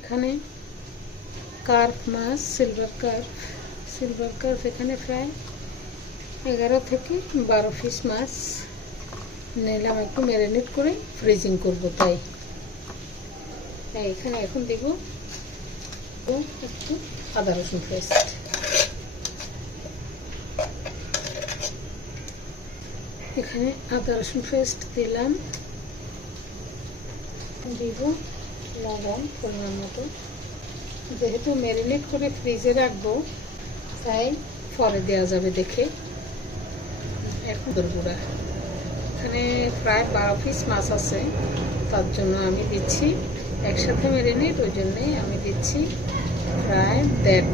এখানে কার্প মাছ silver carp silver carp এখানে প্রায় এগারো থেকে বারো পিস মাছ নিলাম একটু ম্যারিনেট করে ফ্রিজিং করব তাই। এখানে এখন দেব একটু আদা রসুন পেস্ট এখানে আদা রসুন পেস্ট দিলাম। দিব লবণ পরিমাণ মতো যেহেতু ম্যারিনেট করে ফ্রিজে রাখব, তাই পরে দেওয়া যাবে দেখে। এখন গুঁড়া এখানে প্রায় বারো পিস মাছ আছে, তার জন্য আমি দিচ্ছি একসাথে ম্যারিনেট ওই জন্যেই আমি দিচ্ছি প্রায় দেড়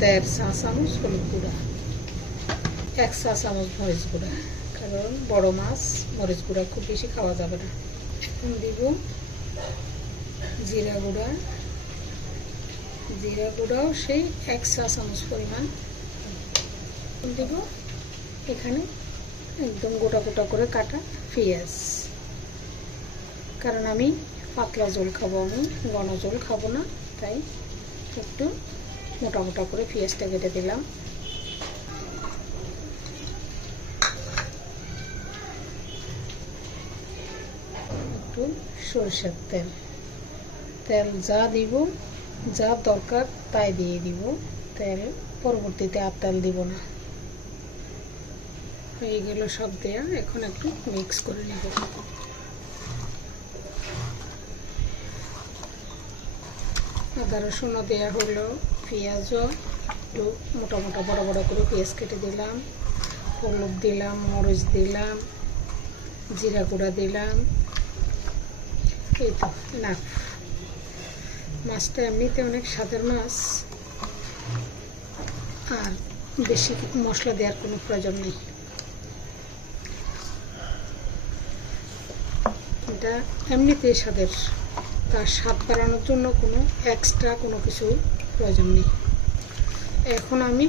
দেড় চা চামচ হলুদ গুঁড়া, এক চা চামচ মরিচ গুঁড়া, কারণ বড় মাছ মরিচ গুঁড়া খুব বেশি খাওয়া যাবে না। এখন দিব জিরা গুঁড়া। জিরা গুঁড়াও সেই এক চা চামচ পরিমাণ। দিব। এখানে একদম গোটা গোটা করে কাটা পেঁয়াজ। কারণ আমি পাতলা জল খাব আমি, ঘন জল খাব না, তাই একটু মোটা মোটা করে পেঁয়াজটা কেটে দিলাম। একটু সরষের তেল। তেল যা দিব, যা দরকার তাই দিয়ে দিব। তেল পরবর্তীতে আর তেল দিব না। হয়ে গেল সব দেয়া এখন একটু মিক্স করে নেব। আদা রসুনও দেওয়া হলো, পেঁয়াজও একটু মোটা মোটা বড় বড় করে পেঁয়াজ কেটে দিলাম। হলুদ দিলাম, মরিচ দিলাম, জিরা গুঁড়া দিলাম। এই তো না মাছটা এমনিতে অনেক স্বাদের মাছ। আর বেশি মশলা দেওয়ার কোনো প্রয়োজন নেই। এটা এমনিতেই স্বাদের। তার স্বাদ বাড়ানোর জন্য কোনো এক্সট্রা কোনো কিছু প্রয়োজন নেই। এখন আমি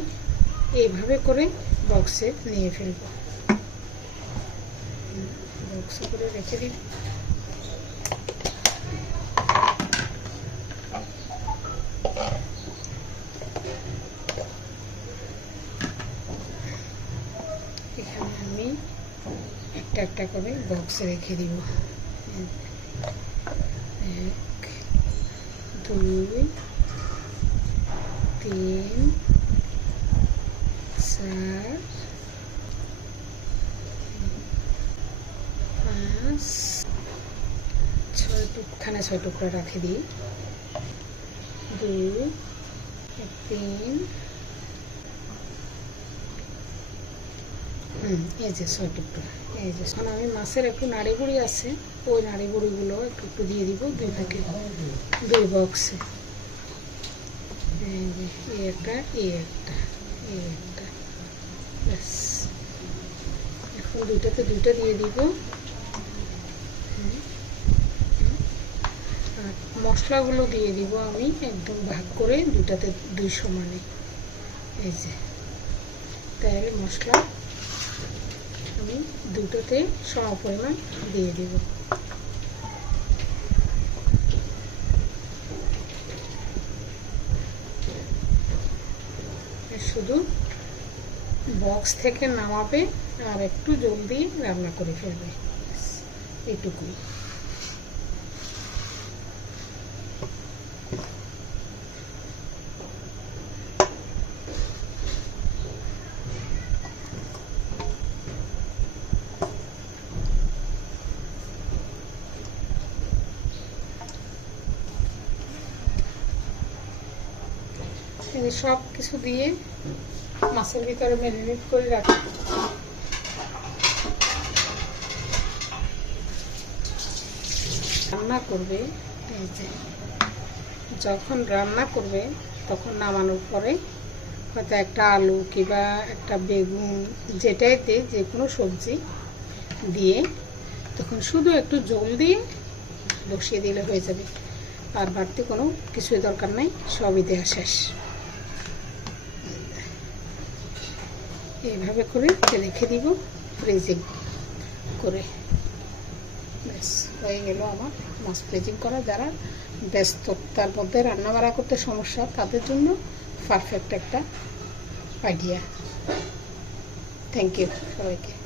এইভাবে করে বক্সে নিয়ে ফেলব। বক্সে করে রেখে দিই এখানে আমি একটা একটা করে বক্সে রেখে দিব। এক, দুই, তিন, চার, পাঁচ, ছয় টুকখানে ছয় টুকরা রাখে দিই। দুই, তিন হুম, এই যে ছয় টুকরো এই যে এখন আমি মাছের একটু নাড়ি বুড়ি আছে, ওই নাড়ি বুড়িগুলো একটু একটু দিয়ে দিব, দুই প্যাকেট দুই বক্সে এই যে, এই একটা এই একটা এই একটা, ব্যাস। এখন দুইটাতে দুইটা দিয়ে দিব। আর মশলাগুলো দিয়ে দিব আমি, একদম ভাগ করে দুটাতে দুই সমানে। এই যে তাহলে মশলা আমি দুটোতে সম পরিমাণ দিয়ে দেব। শুধু বক্স থেকে নামাবে আর একটু জলদি রান্না করে ফেলবে। ব্যাস, এই সব কিছু দিয়ে মাছের ভিতরে ম্যারিনেট করে রাখি রান্না করবে যখন রান্না করবে, তখন নামানোর পরে হয়তো একটা আলু কিংবা একটা বেগুন যেটাইতে যে কোনো সবজি দিয়ে তখন শুধু একটু জল দিয়ে বসিয়ে দিলে হয়ে যাবে। আর বাড়তি কোনো কিছুই দরকার নাই, সবই দেওয়া শেষ। এইভাবে করে রেখে দিব ফ্রিজিং করে। ব্যাস, হয়ে গেল আমার মাছ ফ্রিজিং করা। যারা ব্যস্ততার মধ্যে রান্নাবাড়া করতে সমস্যা, তাদের জন্য পারফেক্ট একটা আইডিয়া থ্যাংক ইউ সবাইকে।